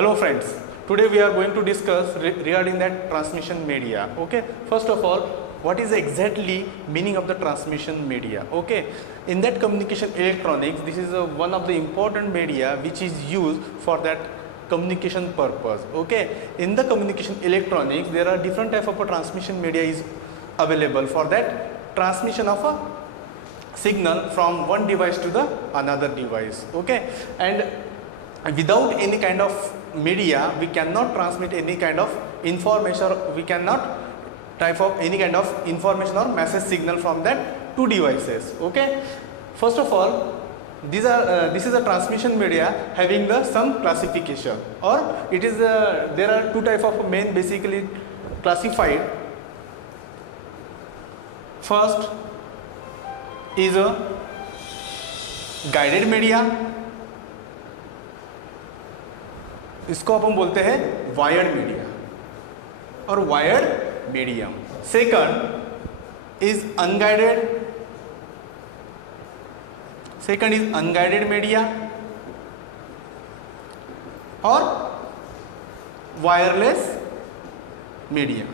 Hello friends, today we are going to discuss regarding that transmission media. Okay, first of all, what is exactly meaning of the transmission media? Okay, in that communication electronics, this is one of the important media which is used for that communication purpose. Okay, in the communication electronics there are different type of a transmission media is available for that transmission of a signal from one device to the another device. Okay, and without any kind of media we cannot transmit any kind of information, or we cannot type of any kind of information or message signal from that two devices. Okay, first of all, this is a transmission media having the some classification, or it is there are two type of main basically classified. First is a guided media, इसको अपन बोलते हैं wired media और wired medium. Second is unguided media और wireless media.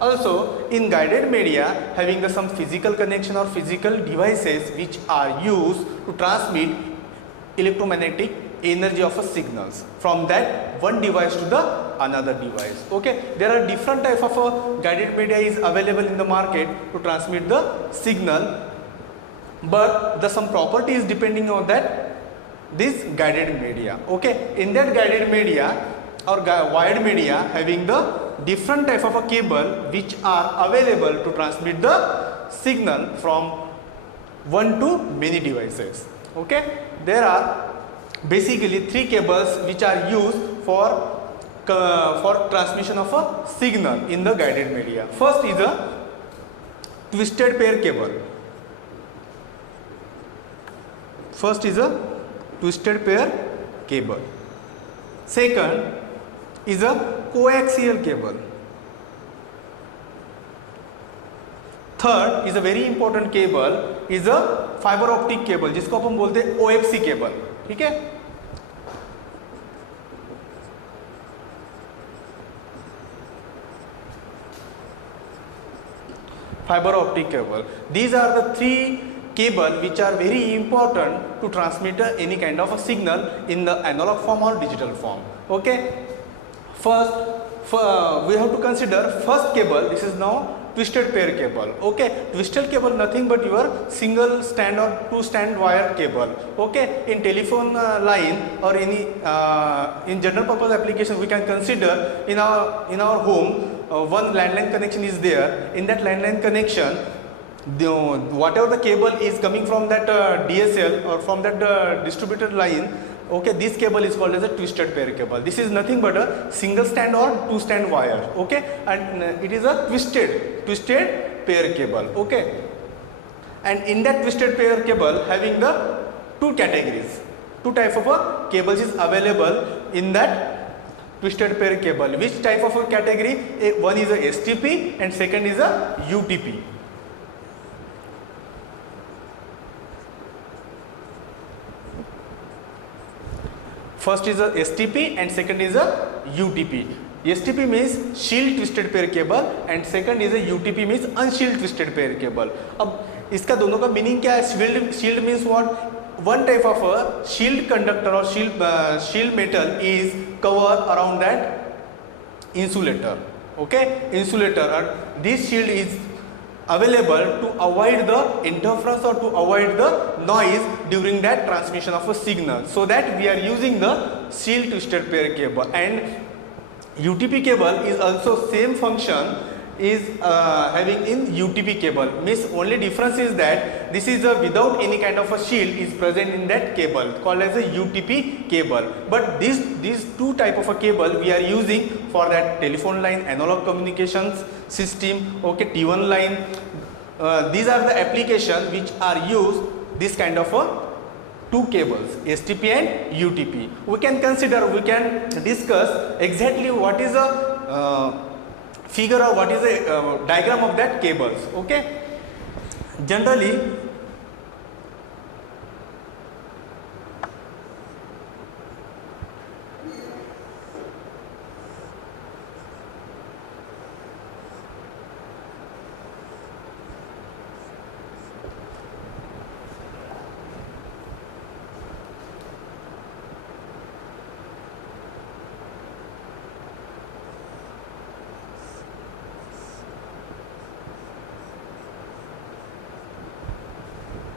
Also, in guided media having the some physical connection or physical devices which are used to transmit electromagnetic energy of a signals from that one device to the another device. Okay, there are different type of guided media is available in the market to transmit the signal, but the some property is depending on that this guided media. Okay, in that guided media or wired media having the different type of a cable which are available to transmit the signal from one to many devices. Okay, there are basically three cables which are used for transmission of a signal in the guided media. First is a twisted pair cable. Second is a coaxial cable. Third is a very important cable is a fiber optic cable, जिसको अपन बोलते हैं OFC cable. ठीक है, fiber optic cable. These are the three cable which are very important to transmit any kind of a signal in the analog form or digital form. Okay, first we have to consider first cable. This is now twisted pair cable. Okay, twisted cable nothing but your single strand or two strand wire cable. Okay, in telephone line or any in general purpose application we can consider in our home one landline connection is there. In that landline connection, whatever the cable is coming from that DSL or from that distributed line, okay, this cable is called as a twisted pair cable. This is nothing but a single strand or two strand wire. Okay, and it is a twisted pair cable. Okay, and in that twisted pair cable having the two categories, two type of a cables is available in that twisted pair cable. Which type of a category? One is a STP and second is a UTP. First is a STP and second is a UTP. STP means shield twisted pair cable and second is a UTP means unshield twisted pair cable. अब इसका दोनों का meaning क्या है? Shield means what? One type of a shield conductor or shield metal is covered around that insulator. Okay, insulator, and this shield is available to avoid the interference or to avoid the noise during that transmission of a signal. So that we are using the shield twisted pair cable. And UTP cable is also same function is having in UTP cable. Means only difference is that this is a without any kind of a shield is present in that cable called as a UTP cable. But these two type of a cable we are using for that telephone line, analog communications system. Okay, T1 line. These are the application which are used this kind of a two cables, STP and UTP. We can discuss exactly what is a figure or what is a diagram of that cables. Okay, generally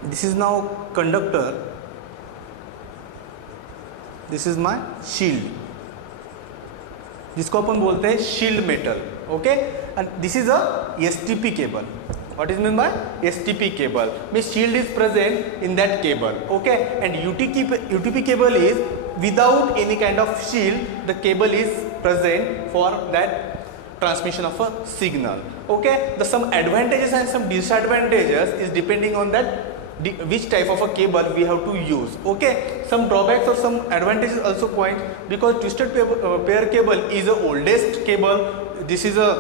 This is now conductor, this is my shield, जिसको अपन बोलते हैं shield metal. Okay, and this is a STP cable. What is meant by STP cable? Means shield is present in that cable. Okay, and UTP cable is without any kind of shield. The cable is present for that transmission of a signal. Okay, the some advantages and some disadvantages is depending on that which type of a cable we have to use. Okay, some drawbacks or some advantages also point, because twisted pair cable is the oldest cable. This is a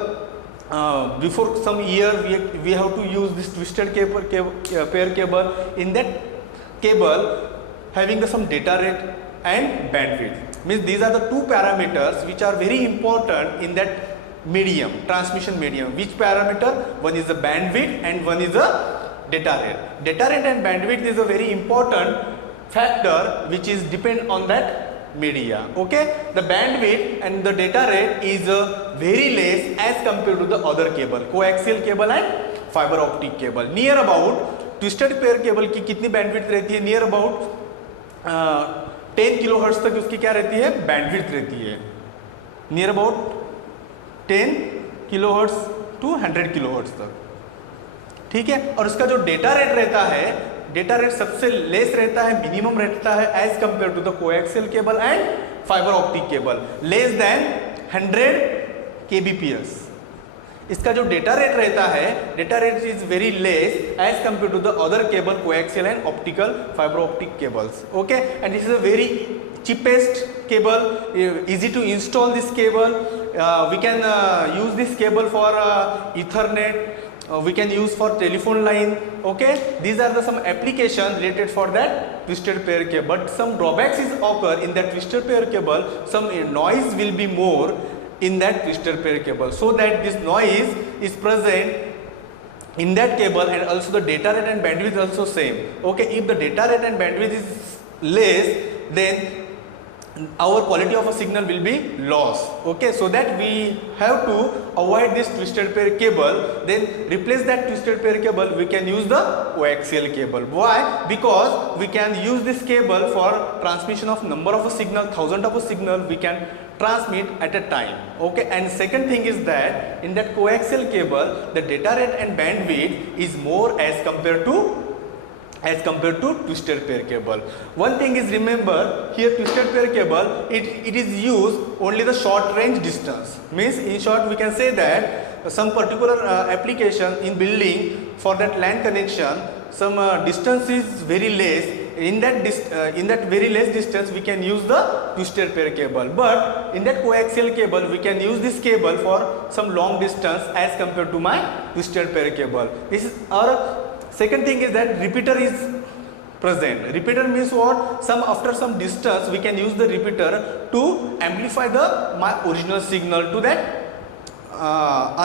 before some year we have to use this twisted pair cable. In that cable having some data rate and bandwidth, means these are the two parameters which are very important in that medium, transmission medium. Which parameter? One is the bandwidth and one is the data rate. Data rate and bandwidth is a very important factor which is depend on that media. Okay, the bandwidth and the data rate is very less as compared to the other cable, coaxial cable and fiber optic cable. Near about twisted pair cable की कितनी bandwidth रहती है? Near about 10 kilohertz तक उसकी क्या रहती है? Bandwidth रहती है. Near about 10 kilohertz to 100 kilohertz तक. ठीक है, और उसका जो डेटा रेट रहता है, डेटा रेट सबसे लेस रहता है, मिनिमम रहता है as compare to the coaxial cable and fibre optic cable, less than 100 kbps. इसका जो डेटा रेट रहता है, data rate is very less as compare to the other cable, coaxial and optical fibre optic cables. Okay, and this is a very cheapest cable, easy to install this cable. We can use this cable for Ethernet. We can use for telephone line. Okay, these are the some application related for that twisted pair cable. But some drawbacks is occur in that twisted pair cable. Some noise will be more in that twisted pair cable, so that this noise is present in that cable, and also the data rate and bandwidth also same. Okay, if the data rate and bandwidth is less, then our quality of a signal will be lost. Okay, so that we have to avoid this twisted pair cable, then replace that twisted pair cable, we can use the coaxial cable. Why? Because we can use this cable for transmission of number of a signal, thousand of a signal we can transmit at a time. Okay, and second thing is that in that coaxial cable the data rate and bandwidth is more as compared to twisted pair cable. One thing is, remember here twisted pair cable, it is used only the short range distance. Means in short we can say that some particular application in building, for that LAN connection, some distance is very less. In that very less distance we can use the twisted pair cable, but in that coaxial cable we can use this cable for some long distance as compared to my twisted pair cable. This is our second thing is that repeater is present. Repeater means what? After some distance we can use the repeater to amplify my original signal to that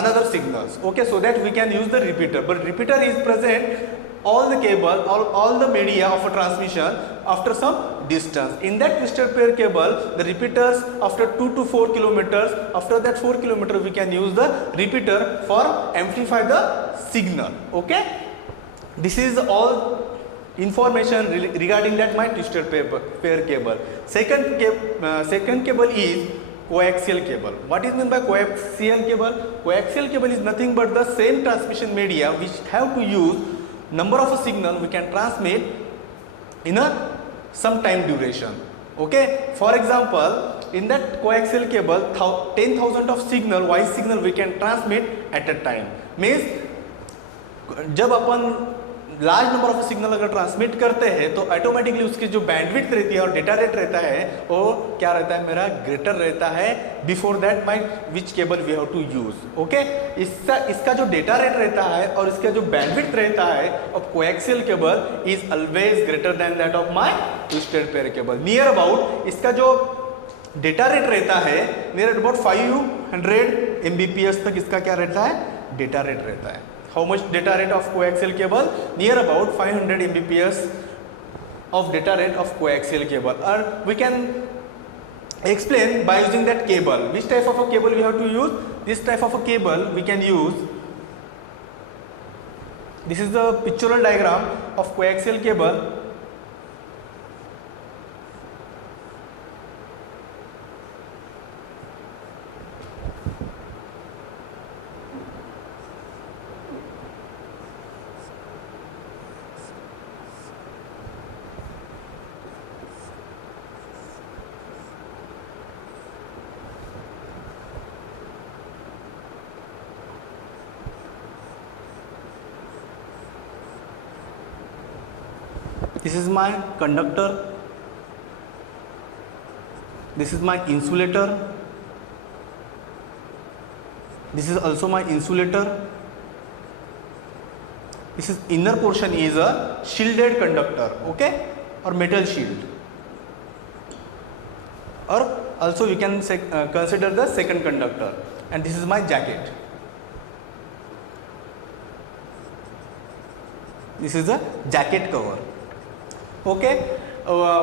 another signals. Okay, so that we can use the repeater. But repeater is present all the cable, all the media of a transmission after some distance. In that twisted pair cable, the repeaters after 2 to 4 kilometers, after that 4 kilometer we can use the repeater for amplify the signal. Okay, this is all information regarding that my twisted pair cable. Second cable is coaxial cable. What is meant by coaxial cable? Coaxial cable is nothing but the same transmission media which have to use number of a signal we can transmit in some time duration. Okay, for example, in that coaxial cable 10,000 of signal, voice signal we can transmit at a time. Means जब अपन large number of signal अगर transmit करते हैं तो automatically उसकी जो bandwidth रहती है और डेटा रेट रहता है वो क्या रहता है, मेरा ग्रेटर रहता है before that my which cable we have to use. Okay, इसका जो डेटा रेट रहता है और इसका जो बैंडविड्थ रहता है of coaxial cable is always greater than that of my twisted pair cable. Near about इसका जो डेटा रेट रहता है नियर अबाउट 500 Mbps तक इसका क्या रहता है, डेटा रेट रहता है. How much data rate of coaxial cable? Near about 500 Mbps of data rate of coaxial cable. Or we can explain by using that cable. Which type of a cable we have to use? This type of a cable we can use. This is the pictorial diagram. of coaxial cable, this is my conductor, this is my insulator, this is also my insulator. This is inner portion is a shielded conductor, okay, or metal shield, or also you can consider the second conductor. And this is my jacket. This is the jacket cover. Okay,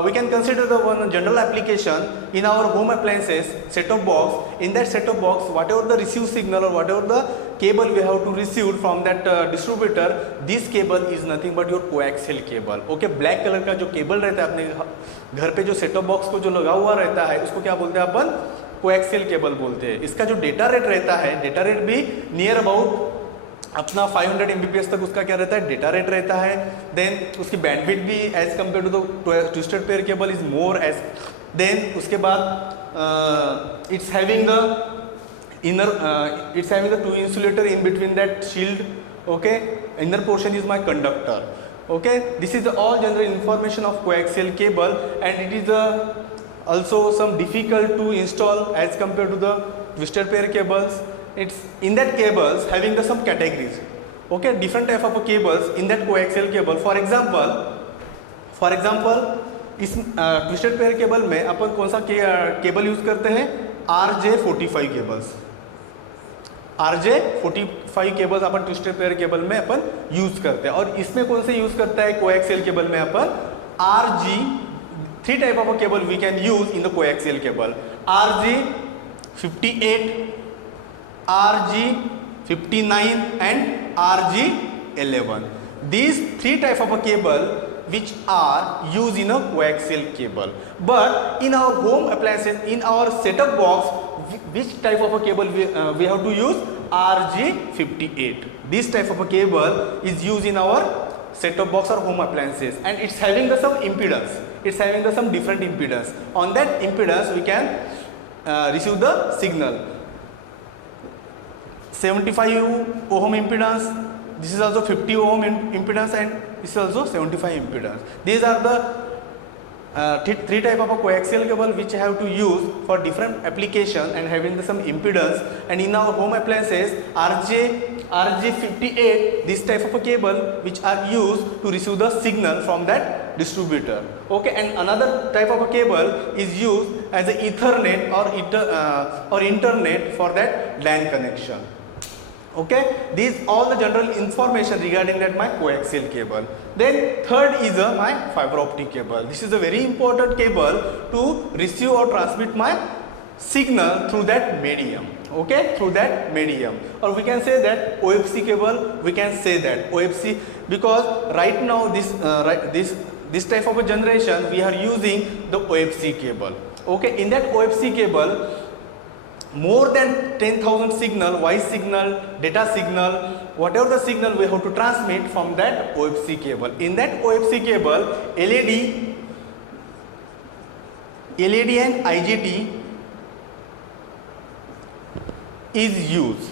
we can consider the one general application in our home appliances set-top box. In that set-top box, whatever the receive signal or whatever the cable we have to receive from that distributor, this cable is nothing but your coaxial cable. Okay, black color का जो cable रहता है अपने घर पे जो set-top box को जो लगा हुआ रहता है, उसको क्या बोलते हैं अपन? कोएक्सियल केबल बोलते हैं. इसका जो डेटा रेट रहता है, डेटा रेट भी नियर अबाउट अपना 500 Mbps तक उसका क्या रहता है, डेटा रेट रहता है. देन उसकी बैंडविड्थ भी as compare to the twisted pair cable is more as. Then उसके बाद it's having the inner it's having the two insulator in between that shield. Okay, inner portion is my conductor. Okay, this is all general information of coaxial cable, and it is also some difficult to install as compared to the twisted pair cables. It's in that cables having the some categories. Okay, different type of cables in that coaxial cable. For example इस twisted pair cable में अपन कौन सा cable use करते हैं? RJ45 cables. RJ45 cables अपन twisted pair cable में अपन use करते हैं. और इसमें कौन से यूज करता है कोएक्सियल केबल में अपन? RG. Three type of cable we can use in the coaxial cable. RG58, RG59 and RG11. These three type of a cable which are used in a coaxial cable. But in our home appliances, in our setup box, which type of a cable we have to use? RG58. This type of a cable is used in our setup box or home appliances, and it's having the some impedance. It's having the some different impedance. On that impedance we can receive the signal. 75 ohm impedance. This is also 50 ohm impedance, and this is also 75 impedance. These are the three type of a coaxial cable which have to use for different application and having the some impedance. And in our home appliances, RG58, this type of a cable which are used to receive the signal from that distributor. Okay, and another type of a cable is used as a Ethernet or internet for that LAN connection. Okay, these all the general information regarding that my coaxial cable. Then third is my fiber optic cable. This is a very important cable to receive or transmit my signal through that medium. Okay, through that medium, or we can say that OFC cable. We can say that OFC because right now this type of a generation we are using the OFC cable. Okay, in that OFC cable, more than 10,000 signal, voice signal, data signal, whatever the signal we have to transmit from that OFC cable. In that OFC cable, LED and IGT is used.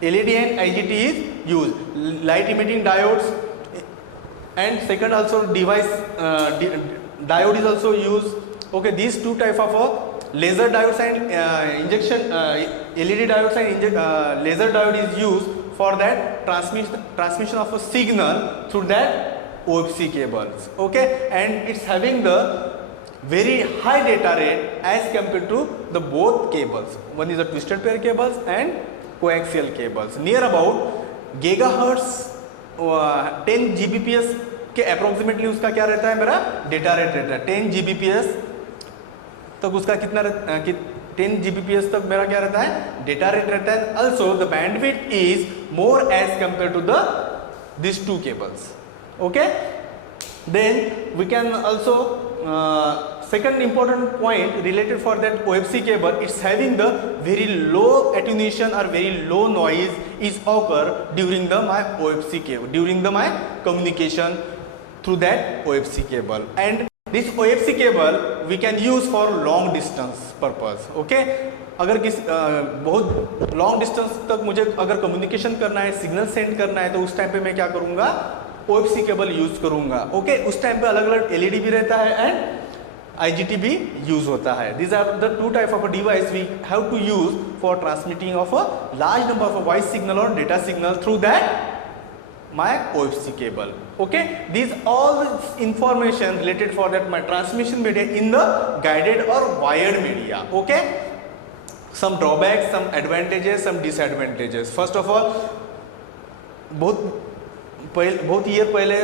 LED and IGT is used. Light emitting diodes, and second also device diode is also used. Okay, these two type of laser diodes and LED diodes and laser diode is used for that transmission of a signal through that OFC cables. Okay, and it's having the very high data rate as compared to the both cables. One is the twisted pair cables and coaxial cables. Near about gigahertz 10 Gbps के approximately उसका क्या रहता है, मेरा data rate रहता है 10 Gbps तक. उसका कितना 10 Gbps तक मेरा क्या रहता है, डेटा रेट रहता है. Also the bandwidth is more as compare to the this two cables. Okay, then we can also second important point related for that OFC cable, it's having the very low attenuation or very low noise is occur during the my OFC cable, during the my communication through that OFC cable. And this OFC cable we can use for long distance purpose. Okay, अगर किस बहुत long distance तक मुझे अगर communication करना है, signal send करना है, तो उस टाइम पे मैं क्या करूंगा, OFC केबल यूज करूंगा. ओके, उस टाइम पे अलग अलग LED भी रहता है एंड IGT भी यूज होता है. These are the two type of a device we have to use for transmitting of a large number of a voice signal or data signal through that my OFC cable. Okay, these all this information related for that my transmission media in the guided or wired media. Okay, some drawbacks, some advantages, some disadvantages. First of all, बहुत year पहले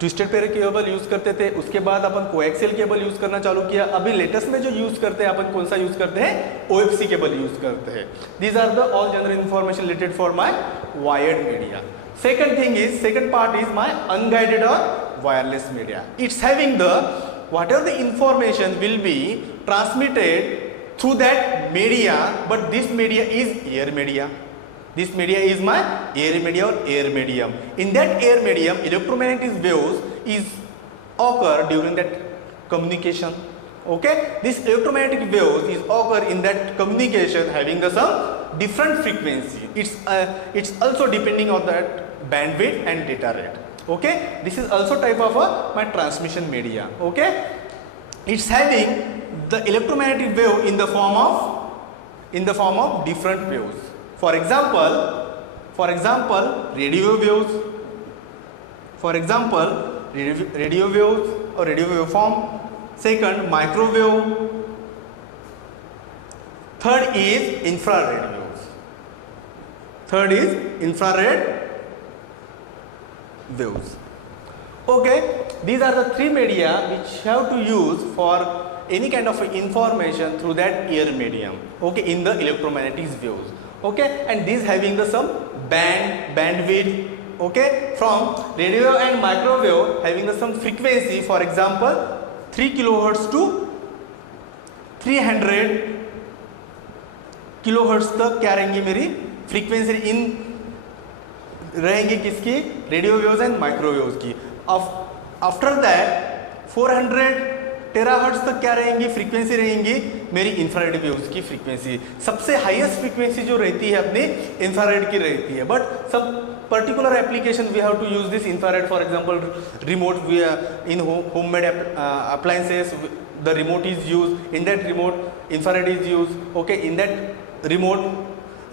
twisted pair cable use करते थे, उसके बाद अपन coaxial cable use करना चालू किया. अभी लेटेस्ट में जो यूज करते हैं अपन कौन सा यूज करते हैं, OFC केबल यूज करते हैं. These are the all general information related for my wired media. second part is my unguided or wireless media. It's having the whatever the information will be transmitted through that media, but this media is air media. This media is my air media or air medium. In that air medium, electromagnetic waves is occur during that communication. Okay, this electromagnetic waves is occur in that communication having the some different frequency. It's also depending on that bandwidth and data rate. Okay, this is also type of my transmission media. Okay, it's having the electromagnetic wave in the form of different waves. For example, radio waves. For example, radio waves or radio waveform. Second, microwave. Third is infrared waves. Okay, these are the three media which have to use for any kind of information through that air medium. Okay, in the electromagnetic waves. Okay, and these having the some bandwidth. Okay, from radio and microwave having the some frequency. For example, 3 kilohertz to 300 kilohertz तक क्या रहेंगी मेरी frequency in रहेंगी किसकी, radio waves and microwaves की. After that 400 terahertz तक क्या रहेंगी फ्रीक्वेंसी रहेंगी मेरी इंफ्रारेड वेव्स की फ्रीक्वेंसी. सबसे हाईएस्ट फ्रीक्वेंसी जो रहती है अपनी इंफ्रारेड की रहती है. बट सब particular application we have to use this infrared. For example, remote, we in homemade appliances the remote is used. In that remote infrared is used. Okay, in that remote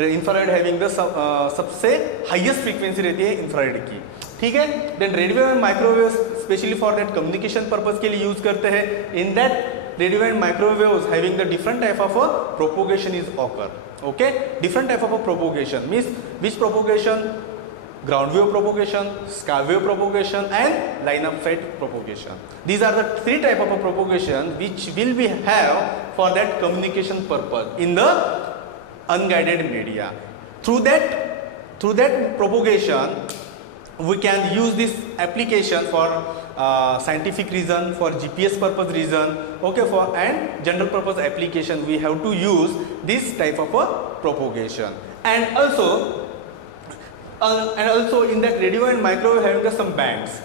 infrared having the सबसे highest frequency रहती है infrared की. ठीक है. Then radio and microwave specially for that communication purpose के लिए use करते हैं. In that radio and microwaves having the different type of propagation is occur. Okay, different type of propagation means which propagation, ground wave propagation, sky wave propagation and line of sight propagation. These are the three type of propagation which will be have for that communication purpose in the unguided media. Through that propagation we can use this application for scientific reason, for GPS purpose reason. Okay, for and general purpose application we have to use this type of propagation. And also in that radio and microwave having some bands.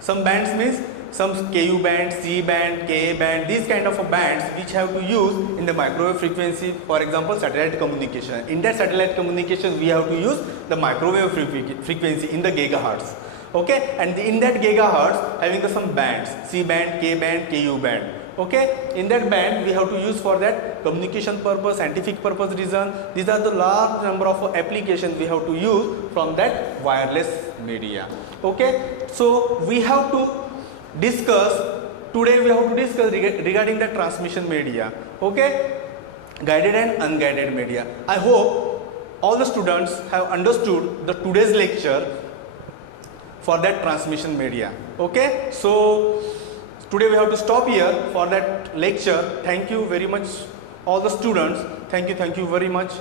Some bands means some KU band, C band, Ka band, these kind of bands which have to use in the microwave frequency. For example, satellite communication. In that satellite communication we have to use the microwave frequency in the gigahertz. Okay, and in that gigahertz having some bands, C band, K band, KU band. Okay, in that band we have to use for that communication purpose, scientific purpose reason. These are the large number of applications we have to use from that wireless media. Okay, so we have to discuss today, we have to discuss regarding the transmission media. Okay, guided and unguided media. I hope all the students have understood the today's lecture for that transmission media. Okay, so today we have to stop here for that lecture. Thank you very much all the students. Thank you very much.